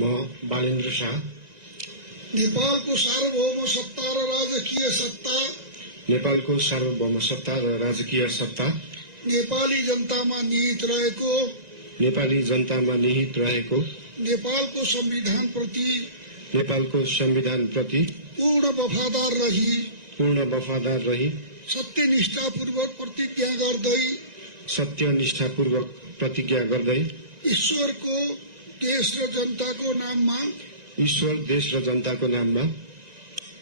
म बालेन्द्र शाह नेपालको सार्वभौम सत्ता र राजकीय सत्ता नेपालको सार्वभौम सत्ता र राजकीय सत्ता नेपाली जनतामा निहित रहेको नेपालको संविधान प्रति पूर्ण वफादार रही सत्यनिष्ठापूर्वक प्रतिज्ञा गर्दै ईश्वर देश र जनताको नाममा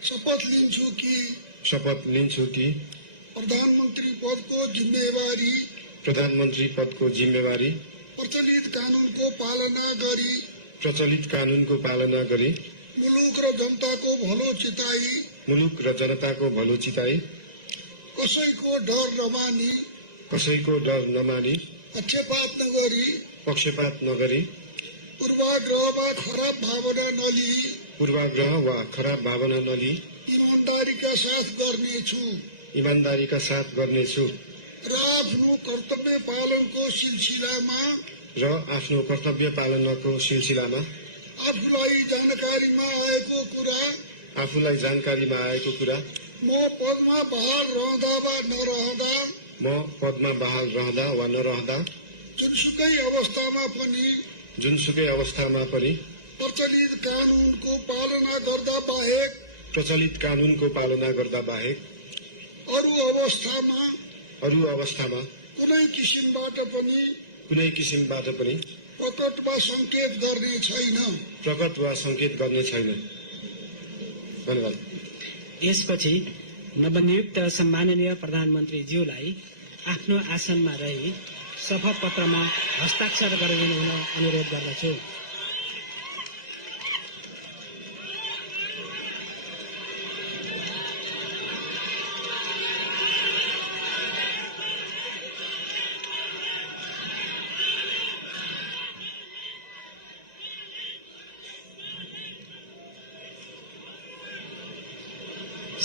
शपथ लिन्छु कि प्रधानमन्त्री पदको जिम्मेवारी प्रचलित कानूनको पालना गरी मुलुक र जनताको भलो चिताई कसैको डर नमानी पक्षपात नगरी पूर्वाग्रह वा खराब भावना नलिई ईमानदारीका साथ गर्नेछु र आफ्नो कर्तव्य पालनको सिलसिलामा आफूलाई जानकारीमा आएको कुरा म पदमा बहाल रहँदा वा नरहँदा जुनसुकै अवस्थामा पनि प्रचलित कानूनको पालना गर्दा बाहेक अरू अवस्थामा कुनै किसिमबाट पनि प्रकट वा संकेत गर्ने छैन। धन्यवाद। यसपछि नवनियुक्त सम्माननीय प्रधानमन्त्रीज्यूलाई आफ्नो आसनमा रही शपथ पत्रमा हस्ताक्षर गरिदिनु हुन अनुरोध गर्दछु।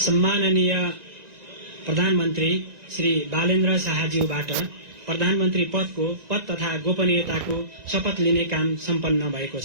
सम्माननीय प्रधानमन्त्री श्री बालेन्द्र शाहज्यूबाट प्रधानमन्त्री पद तथा गोपनीयताको शपथ लिने काम सम्पन्न भएको छ।